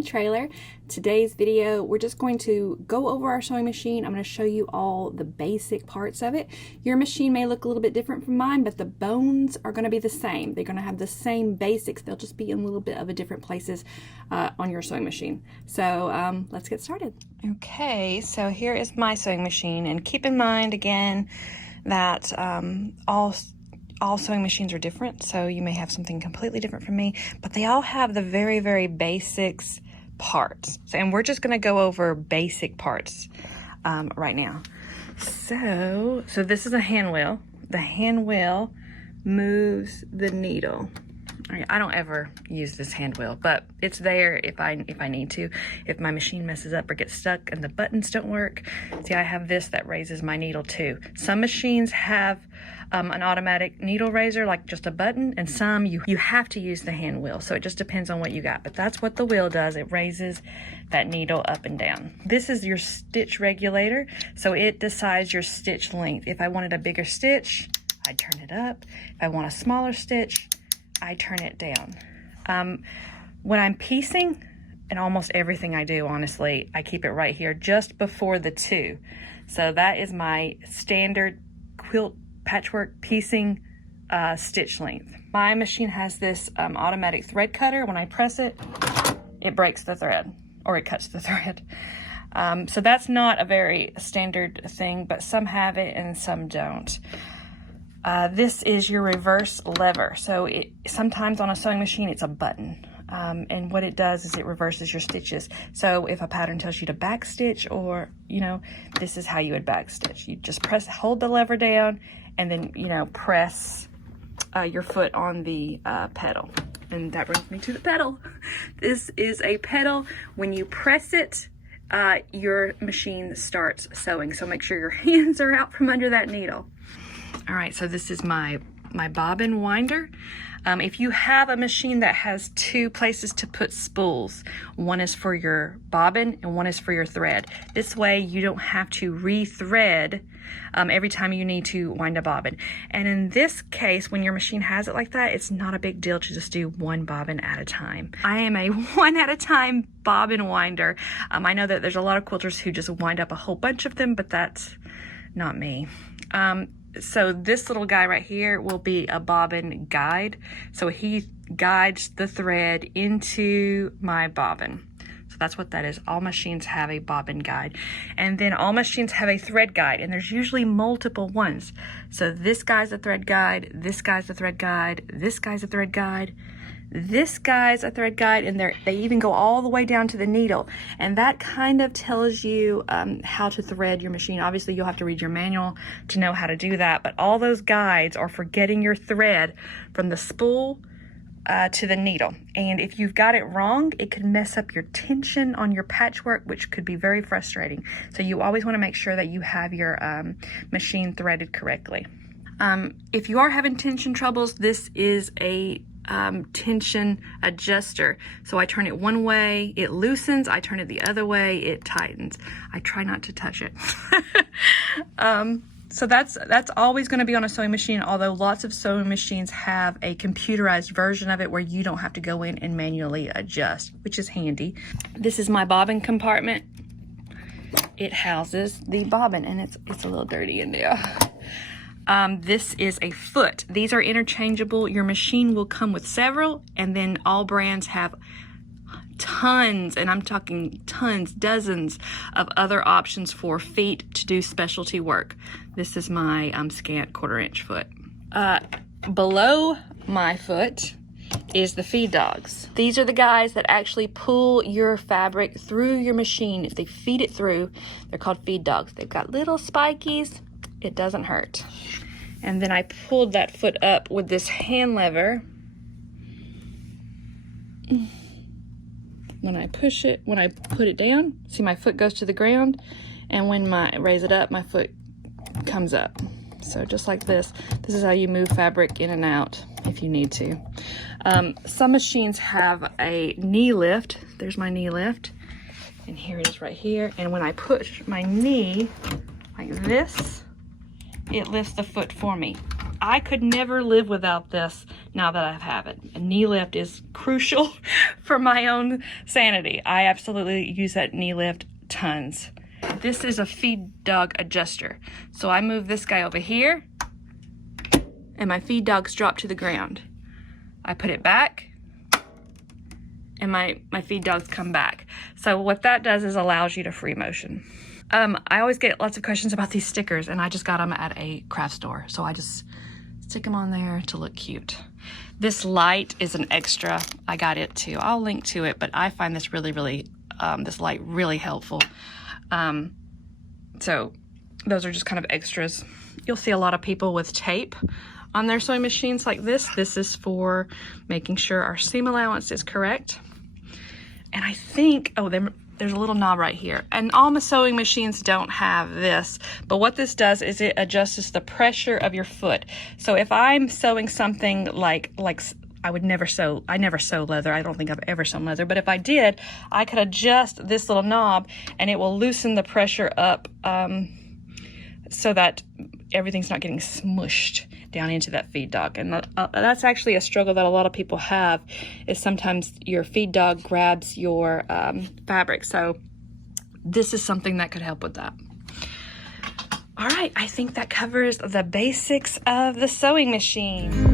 Mini Trailer. Today's video, we're just going to go over our sewing machine. I'm going to show you all the basic parts of it. Your machine may look a little bit different from mine, but the bones are going to be the same. They're going to have the same basics. They'll just be in a little bit of a different places on your sewing machine. So let's get started. Okay, so here is my sewing machine, and keep in mind again that all sewing machines are different, so you may have something completely different from me, but they all have the very basics parts. And we're just going to go over basic parts right now. So this is a hand wheel. The hand wheel moves the needle. I don't ever use this hand wheel, but it's there if I need to. If my machine messes up or gets stuck and the buttons don't work. See, I have this that raises my needle too. Some machines have an automatic needle raiser, like just a button, and some you have to use the hand wheel. So it just depends on what you got, but that's what the wheel does. It raises that needle up and down. This is your stitch regulator, so it decides your stitch length. If I wanted a bigger stitch, I'd turn it up. If I want a smaller stitch, I turn it down. When I'm piecing, and almost everything I do, honestly, I keep it right here just before the 2. So that is my standard quilt patchwork piecing stitch length. My machine has this automatic thread cutter. When I press it, it breaks the thread, or it cuts the thread. So that's not a very standard thing, but some have it and some don't. This is your reverse lever. So sometimes on a sewing machine, it's a button. And what it does is it reverses your stitches. So if a pattern tells you to back stitch, or, this is how you would back stitch. You just hold the lever down, and then, press your foot on the pedal. And that brings me to the pedal. This is a pedal. When you press it, your machine starts sewing. So make sure your hands are out from under that needle. All right, so this is my Bobbin Winder. If you have a machine that has 2 places to put spools, one is for your bobbin and one is for your thread. This way you don't have to re-thread every time you need to wind a bobbin. And in this case, when your machine has it like that, it's not a big deal to just do one bobbin at a time. I am a one at a time bobbin winder. I know that there's a lot of quilters who just wind up a whole bunch of them, but that's not me. So this little guy right here will be a bobbin guide. So he guides the thread into my bobbin. So that's what that is. All machines have a bobbin guide. And then all machines have a thread guide, and there's usually multiple ones. So this guy's a thread guide, this guy's a thread guide, this guy's a thread guide, this guy's a thread guide, and they even go all the way down to the needle. And that kind of tells you how to thread your machine. Obviously, you'll have to read your manual to know how to do that, but all those guides are for getting your thread from the spool to the needle. And if you've got it wrong, it could mess up your tension on your patchwork, which could be very frustrating. So you always want to make sure that you have your machine threaded correctly. If you are having tension troubles, this is a tension adjuster. So I turn it one way, it loosens. I turn it the other way, it tightens. I try not to touch it. So that's always going to be on a sewing machine, although lots of sewing machines have a computerized version of it where you don't have to go in and manually adjust, which is handy. This is my bobbin compartment. It houses the bobbin, and it's a little dirty in there. This is a foot. These are interchangeable. Your machine will come with several, and then all brands have tons, and I'm talking tons, dozens of other options for feet to do specialty work. This is my scant 1/4 inch foot. Below my foot is the feed dogs. These are the guys that actually pull your fabric through your machine. If they feed it through, they're called feed dogs. They've got little spikies. It doesn't hurt. And then I pulled that foot up with this hand lever. When I push it, when I put it down, see my foot goes to the ground, and when I raise it up, my foot comes up. So just like this is how you move fabric in and out if you need to. Some machines have a knee lift. There's my knee lift, and here it is right here. And when I push my knee like this, it lifts the foot for me. I could never live without this now that I have it. A knee lift is crucial for my own sanity. I absolutely use that knee lift tons. This is a feed dog adjuster. So I move this guy over here and my feed dogs drop to the ground. I put it back and my feed dogs come back. So what that does is allows you to free motion. I always get lots of questions about these stickers, and I just got them at a craft store. So I just stick them on there to look cute. This light is an extra. I got it too. I'll link to it, but I find this really, this light really helpful. So those are just kind of extras. You'll see a lot of people with tape on their sewing machines like this. This is for making sure our seam allowance is correct. And I think, oh, there's a little knob right here. And all my sewing machines don't have this, but what this does is it adjusts the pressure of your foot. So if I'm sewing something like I never sew leather. I don't think I've ever sewn leather, but if I did, I could adjust this little knob and it will loosen the pressure up so that everything's not getting smushed down into that feed dog. And that's actually a struggle that a lot of people have, is sometimes your feed dog grabs your fabric. So this is something that could help with that. All right, I think that covers the basics of the sewing machine.